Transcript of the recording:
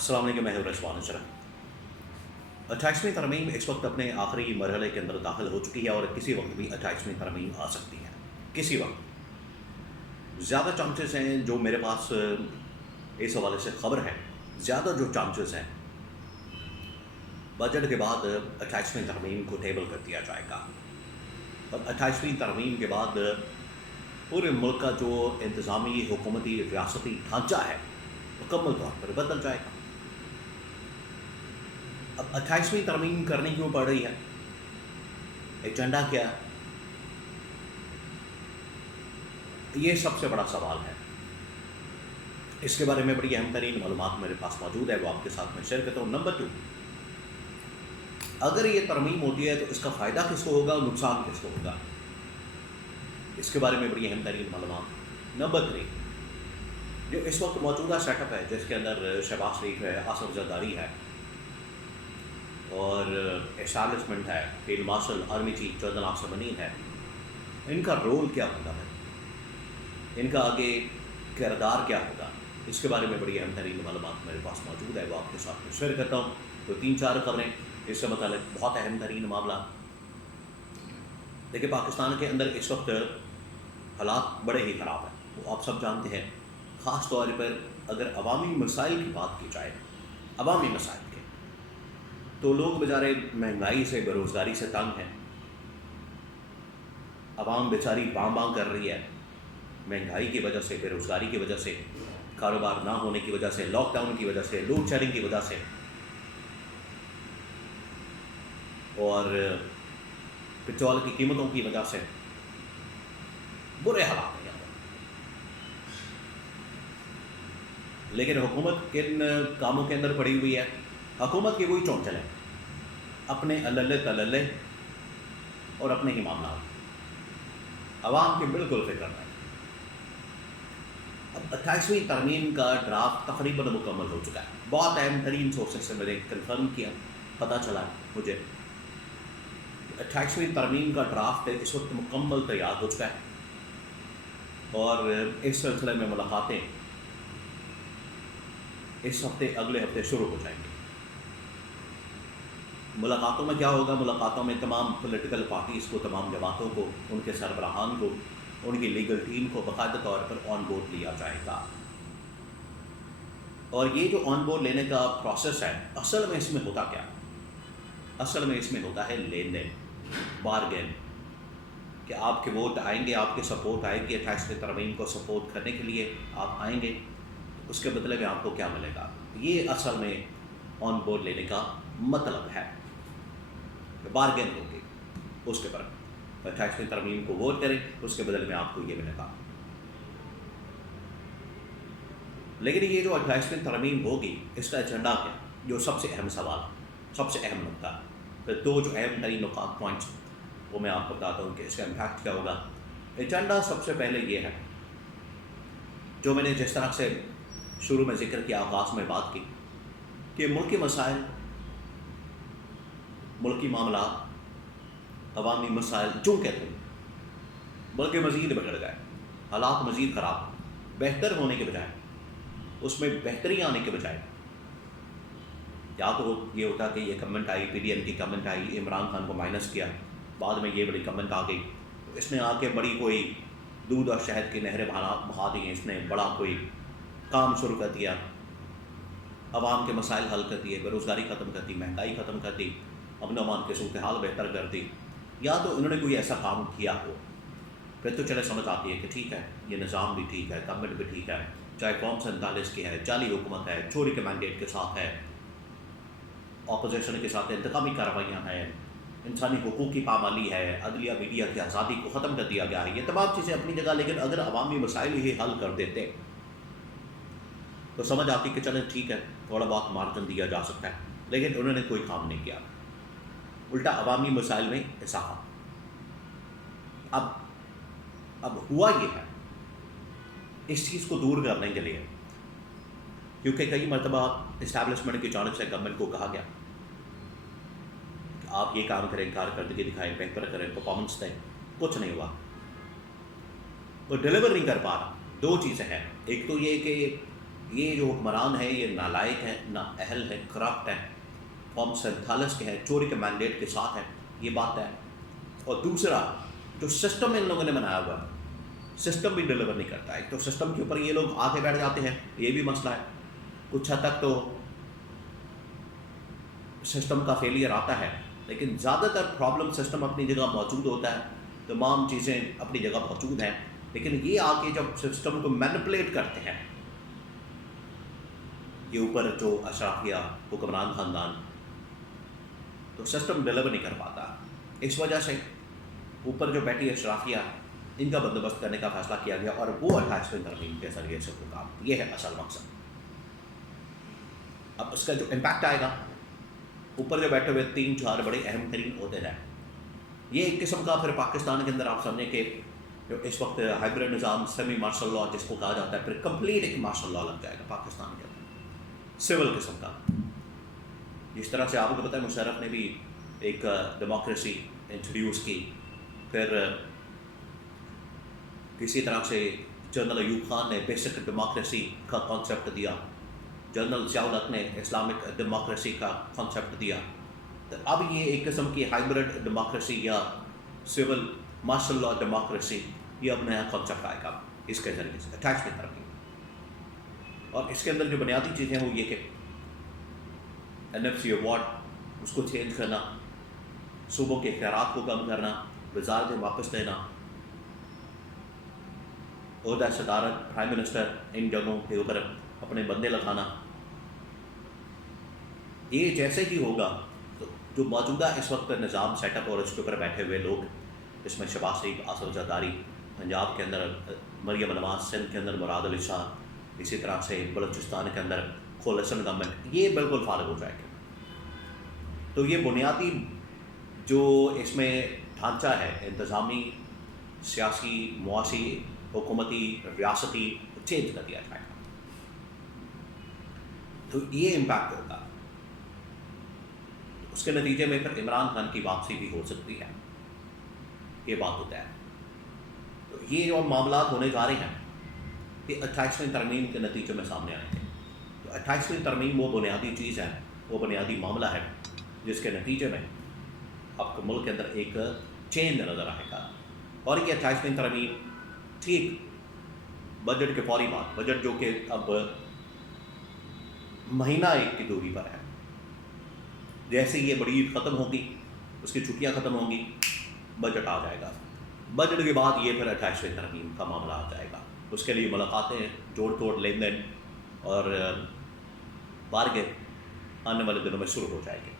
السلام علیکم، میں ہوں رشوان شرح۔ 28ویں ترمیم اس وقت اپنے آخری مرحلے کے اندر داخل ہو چکی ہے اور کسی وقت بھی 28ویں ترمیم آ سکتی ہے، کسی وقت۔ زیادہ چانسز ہیں، جو میرے پاس اس حوالے سے خبر ہے، زیادہ جو چانسز ہیں بجٹ کے بعد 28ویں ترمیم کو ٹیبل کر دیا جائے گا، اور 28ویں ترمیم کے بعد پورے ملک کا جو انتظامی حکومتی ریاستی ڈھانچہ ہے مکمل طور پر بدل جائے گا۔ اب 28ویں ترمیم کرنے کیوں پڑ رہی ہے؟ ایجنڈا کیا ہے؟ یہ سب سے بڑا سوال ہے۔ اس کے بارے میں بڑی اہم ترین معلومات میرے پاس موجود ہے، وہ آپ کے ساتھ میں شیئر کرتا ہوں۔ نمبر 2، اگر یہ ترمیم ہوتی ہے تو اس کا فائدہ کس کو ہوگا اور نقصان کس کو ہوگا، اس کے بارے میں بڑی اہم ترین معلومات۔ نمبر 3، جو اس وقت موجودہ سیٹ اپ ہے، جس کے اندر شہباز شریف ہے، آصف زرداری ہے اور اسٹیبلشمنٹ ہے، field marshal army chief general Asim Munir ہے، ان کا رول کیا ہوگا ہے، ان کا آگے کردار کیا ہوگا، اس کے بارے میں بڑی اہم ترین معلومات میرے پاس موجود ہے، وہ آپ کے ساتھ میں شیئر کرتا ہوں۔ تو 3-4 خبریں اس سے متعلق، بہت اہم ترین معاملہ۔ دیکھیں، پاکستان کے اندر اس وقت حالات بڑے ہی خراب ہیں، وہ آپ سب جانتے ہیں۔ خاص طور پر اگر عوامی مسائل کی بات کی جائے، عوامی مسائل کے، تو لوگ بیچارے مہنگائی سے، بے روزگاری سے تنگ ہیں۔ عوام بیچاری باں کر رہی ہے، مہنگائی کی وجہ سے، بے روزگاری کی وجہ سے، کاروبار نہ ہونے کی وجہ سے، لاک ڈاؤن کی وجہ سے، لوڈ شیڈنگ کی وجہ سے، اور پٹرول کی قیمتوں کی وجہ سے برے حالات ہیں یہاں پر۔ لیکن حکومت کن کاموں کے اندر پڑی ہوئی ہے؟ حکومت کی وہی چونچل ہے، اپنے الللے تللے اور اپنے ہی معاملات، عوام کی بالکل فکر نہیں۔ اب 28ویں ترمیم کا ڈرافٹ تقریباً مکمل ہو چکا ہے، بہت اہم ترین سورسز سے میں نے کنفرم کیا، پتہ چلا مجھے 28ویں ترمیم کا ڈرافٹ اس وقت مکمل تیار ہو چکا ہے، اور اس سلسلے میں ملاقاتیں اس ہفتے، اگلے ہفتے شروع ہو جائیں گی۔ ملاقاتوں میں کیا ہوگا؟ ملاقاتوں میں تمام پولیٹیکل پارٹیز کو، تمام جماعتوں کو، ان کے سربراہان کو، ان کی لیگل ٹیم کو باقاعدہ طور پر آن بورڈ لیا جائے گا۔ اور یہ جو آن بورڈ لینے کا پروسیس ہے، اصل میں اس میں ہوتا کیا؟ اصل میں اس میں ہوتا ہے لین دین، بارگین، کہ آپ کے ووٹ آئیں گے، آپ کے سپورٹ آئے گی، 28ویں ترمیم کو سپورٹ کرنے کے لیے آپ آئیں گے، اس کے بدلے میں آپ کو کیا ملے گا۔ یہ اصل میں آن بورڈ لینے کا مطلب ہے، بارگین ہوگی اس کے پر 28ویں ترمیم کو ووٹ کریں، اس کے بدلے میں آپ کو یہ ملے گا۔ لیکن یہ جو 28ویں ترمیم ہوگی، اس کا ایجنڈا کیا؟ جو سب سے اہم سوال، سب سے اہم نقطہ، پھر 2 جو اہم ترین نقاط پوائنٹس، وہ میں آپ کو بتاتا ہوں کہ اس کا امپیکٹ کیا ہوگا۔ ایجنڈا سب سے پہلے یہ ہے، جو میں نے جس طرح سے شروع میں ذکر کیا، آغاز میں بات کی، کہ ملکی مسائل، ملکی معاملات، عوامی مسائل چونکہ تھے، بلکہ مزید بگڑ گئے، حالات مزید خراب، بہتر ہونے کے بجائے، اس میں بہتری آنے کے بجائے، یا تو یہ ہوتا کہ یہ کمنٹ آئی، پی ڈی ایم کی کمنٹ آئی، عمران خان کو مائنس کیا، بعد میں یہ بڑی کمنٹ آ گئی، اس نے آ کے بڑی کوئی دودھ اور شہد کی نہریں بہا دی ہیں، اس نے بڑا کوئی کام شروع کر دیا، عوام کے مسائل حل کر دیے، بے روزگاری ختم کر دی، مہنگائی ختم کر دی، امن و امان کی صورتحال بہتر کر دی، یا تو انہوں نے کوئی ایسا کام کیا ہو، پھر تو چلے سمجھ آتی ہے کہ ٹھیک ہے، یہ نظام بھی ٹھیک ہے، گورنمنٹ بھی ٹھیک ہے، چاہے قوم 47 کی ہے، جعلی حکومت ہے، چوری کے مینڈیٹ کے ساتھ ہے، اپوزیشن کے ساتھ انتقامی کارروائیاں ہیں، انسانی حقوق کی پامالی ہے، عدلیہ میڈیا کی آزادی کو ختم کر دیا گیا ہے، یہ تمام چیزیں اپنی جگہ، لیکن اگر عوامی مسائل ہی حل کر دیتے تو سمجھ آتی کہ چلیں ٹھیک ہے، تھوڑا بہت مارجن دیا جا سکتا ہے، لیکن انہوں نے کوئی کام نہیں کیا، الٹا عوامی مسائل میں اضافہ۔ اب ہوا یہ ہے، اس چیز کو دور کرنے کے لیے، کیونکہ کئی مرتبہ اسٹیبلشمنٹ کی جانب سے گورنمنٹ کو کہا گیا کہ آپ یہ کام کریں، کارکردگی دکھائیں، بہتر کریں، پرفارمنس دیں، کچھ نہیں ہوا، وہ ڈیلیور نہیں کر پا رہا۔ 2 چیزیں ہیں، ایک تو یہ کہ یہ جو حکمران ہیں یہ نالائق ہیں، نااہل ہیں، کرپٹ ہیں، فارم 47 کے ہیں، چوری کے مینڈیٹ کے ساتھ ہیں، یہ بات ہے۔ اور دوسرا جو سسٹم ان لوگوں نے بنایا ہوا ہے، سسٹم بھی ڈیلیور نہیں کرتا ہے۔ ایک تو سسٹم کے اوپر یہ لوگ آ کے بیٹھ جاتے ہیں، یہ بھی مسئلہ ہے۔ کچھ حد تک تو سسٹم کا فیلئر آتا ہے، لیکن زیادہ تر پرابلم سسٹم اپنی جگہ موجود ہوتا ہے، تمام چیزیں اپنی جگہ موجود ہیں، لیکن یہ آ کے جب سسٹم کو مینپولیٹ کرتے ہیں، یہ اوپر جو اشرافیہ حکمران خاندان، تو سسٹم ڈیلیور نہیں کر پاتا۔ اس وجہ سے اوپر جو بیٹھی اشرافیہ، ان کا بندوبست کرنے کا فیصلہ کیا گیا، اور وہ 28ویں ترمیم کے ذریعے سے ہوگا۔ یہ ہے اصل مقصد۔ اب اس کا جو امپیکٹ آئے گا، اوپر جو بیٹھے ہوئے 3-4 بڑے اہم ترین عہدے ہیں، یہ ایک قسم کا پھر پاکستان کے اندر آپ سمجھیں کہ جو اس وقت ہائبرڈ نظام، سیمی مارشل لاء جس کو کہا جاتا ہے، پھر کمپلیٹ ایک مارشل لاء لگ جائے گا پاکستان کے اندر، سول قسم کا۔ جس طرح سے آپ کو پتہ ہے مشرف نے بھی ایک ڈیموکریسی انٹروڈیوس کی، پھر کسی طرح سے جنرل ایوب خان نے بیسک ڈیموکریسی کا کانسیپٹ دیا، جنرل ضیاء الحق نے اسلامک ڈیموکریسی کا کانسیپٹ دیا۔ تو اب یہ ایک قسم کی ہائبرڈ ڈیموکریسی یا سول مارشل لاء ڈیموکریسی، یہ اب نیا کانسیپٹ آئے گا اس کے ذریعے سے 28ویں ترمیم۔ اور اس کے اندر جو بنیادی چیزیں وہ یہ کہ NFC ایوارڈ اس کو چینج کرنا، صوبوں کے اختیارات کو کم کرنا، وزارتیں واپس لینا، عہدہ صدارت پرائم منسٹر ان جگہوں کے اوپر اپنے بندے لگانا۔ یہ جیسے ہی ہوگا تو جو موجودہ اس وقت نظام سیٹ اپ اور اس کے اوپر بیٹھے ہوئے لوگ، اس میں شہباز شریف، آصف زرداری، پنجاب کے اندر مریم نواز، سندھ کے اندر مراد علی شاہ، اسی طرح سے بلوچستان کے اندر کولیشن گورنمنٹ، یہ بالکل فارغ ہو جائے گا۔ تو یہ بنیادی جو اس میں ڈھانچہ ہے، انتظامی، سیاسی، معاشی، حکومتی، ریاستی، چینج کر دیا جائے گا۔ تو یہ امپیکٹ ہوگا۔ اس کے نتیجے میں پھر عمران خان کی واپسی بھی ہو سکتی ہے، یہ بات ہوتا ہے۔ تو یہ جو معاملات ہونے جا رہے ہیں یہ 28ویں ترمیم کے نتیجے میں سامنے آئیں گے۔ تو 28ویں ترمیم وہ بنیادی چیز ہے، وہ بنیادی معاملہ ہے جس کے نتیجے میں آپ کو ملک کے اندر ایک چینج نظر آئے گا۔ اور یہ 28ویں ترمیم ٹھیک بجٹ کے فوری بعد، بجٹ جو کہ اب مہینہ ایک کی دوری پر ہے، جیسے یہ بڑی عید ختم ہوگی، اس کی چھٹیاں ختم ہوں گی، بجٹ آ جائے گا۔ بجٹ کے بعد یہ پھر 28ویں ترمیم کا معاملہ آ جائے گا۔ اس کے لیے ملاقاتیں، جوڑ توڑ، لین دین اور بارگین آنے والے دنوں میں شروع ہو جائے گی۔